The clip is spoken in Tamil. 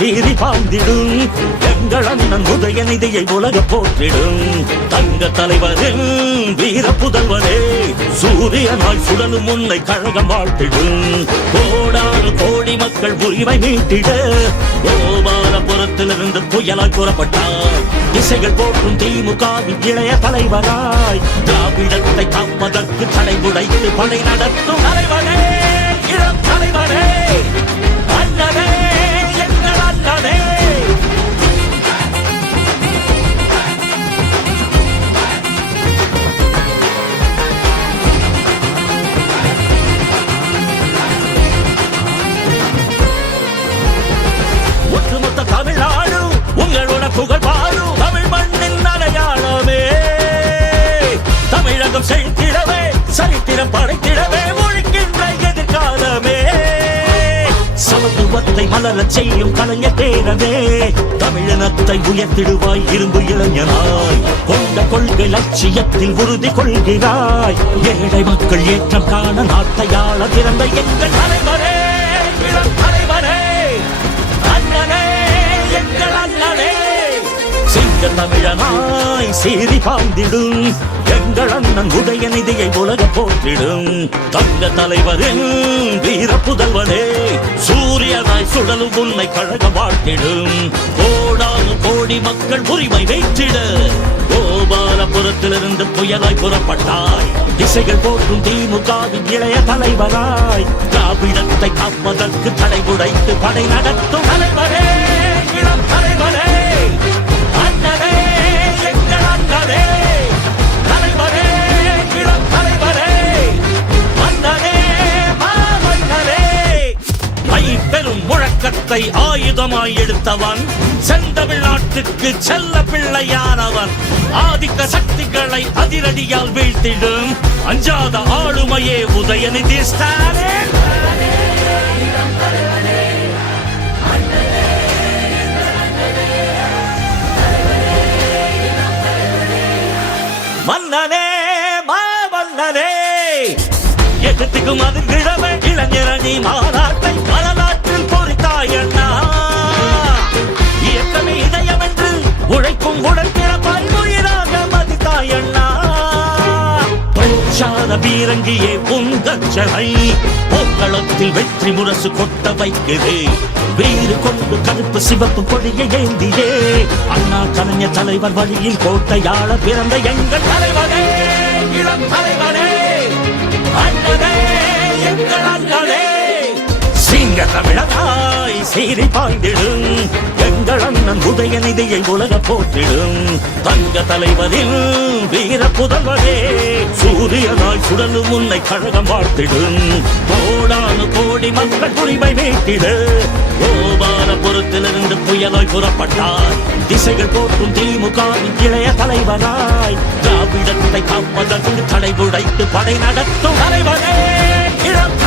சீறி பாய்ந்திடும் எங்கள் அண்ணன் உதயநிதியை உலக போற்றிடும் தங்க தலைவரின் வீர புதல்வரே சூரியனாய் சுடலும் உன்னை கழகம் வாழ்த்திடும் கோடானு கோடி மக்கள் உரிமை மீட்டிட கோபாலபுரத்திலிருந்து புயலாய் புறப்பட்டார் திசைகள் போற்றும் திமுகவின் இளைய தலைவராய் திராவிடத்தை காப்பதற்கு தடை உடைத்து படை நடத்தும் தலைவரே இளம் தலைவரே அண்ணனே எங்கள் அண்ணனே ஒட்டுமொத்த தமிழ்நாடு உங்களோட புகழ் பாடும் தமிழ் மண்ணின் அடையாளமே தமிழகம் செழித்திடவே சரித்திரம் படைத்திடவே ஒழிக்கின்ற எதிர்காலமே சமத்துவத்தை மலரச் செய்யும் கலைஞர் பேரவே தமிழினத்தை உயர்த்திடுவாய் இரும்பு இளைஞனாய் கொண்ட கொள்கை லட்சியத்தில் உறுதி கொள்கிறாய் ஏழை மக்கள் ஏற்றம் காண நாட்டையாள பிறந்த எங்கள் தலைவரே இளம் தலைவரே அண்ணனே எங்கள் அண்ணனே சிங்க தமிழனாய் சீறி பாய்ந்திடும் எங்கள் அண்ணன் உதயநிதியை உலக போற்றிடும் தங்க தலைவரின் வீர புதல்வனே சூரியனாய் சுடலும் உன்னை கழக வாழ்த்திடும் கோடானு கோடி மக்கள் உரிமை வைத்திட கோபாலபுரத்திலிருந்து புயலாய் புறப்பட்டாய் திசைகள் போற்றும் திமுகவின் இளைய தலைவராய் திராவிடத்தை காப்பதற்கு தடை உடைத்து படை நடத்தும் தலைவரே இளம் தலைவரே அண்ணனே எங்கள் அண்ணனே தலைவரே இளம் தலைவரே அண்ணனே மாமன்னரே ஐ பெரும் முழக்கத்தை ஆயுதமாய் எடுத்தவன் செந்தமிழ்நாட்டுக்கு செல்ல பிள்ளையானவன் ஆதிக்க சக்திகளை அதிரடியால் வீழ்த்திடும் அஞ்சாத ஆளுமையே உதயநிதி ஸ்டாலின் மன்னனே மாமன்னனே எதிர்த்துக்கும் அது கிழமை இளைஞரணி மாநாட்டை வரலாற்றில் பொறித்தாயண்ணா இயக்கமே இதயம் என்று உழைக்கும் உடற்பிறப்பாய் உயிராக மதித்தாயண்ணா பிரச்சார பீரங்கியே பொங்கச்சலை பொங்களத்தில் வெற்றி முரசு கொட்ட வைக்குது வீறு கொண்டு கருப்பு சிவப்பு கொடியை ஏந்தியே அண்ணா கலைஞர் தலைவர் வழியில் கோட்டையாள பிறந்த எங்கள் தலைவரே இளம் தலைவரே அண்ணனே எங்கள் அண்ணனே சிங்க தமிழனாய் சீறி பாய்ந்திடும் எங்கள் அண்ணன் உதயநிதியை உலக போற்றிடும் தங்க தலைவரின் வீர புதல்வரே சூரியனாய் சுடலும் உன்னை கழகம் வாழ்த்திடும் கோடானு கோடி மக்கள் உரிமை மீட்டிட கோபாலபுரத்திலிருந்து புயலாய் புறப்பட்டார் திசைகள் போற்றும் திமுகவின் இளைய தலைவராய் திராவிடத்தை காப்பதற்கு தடை உடைத்து படை நடத்தும் தலைவரே இளம்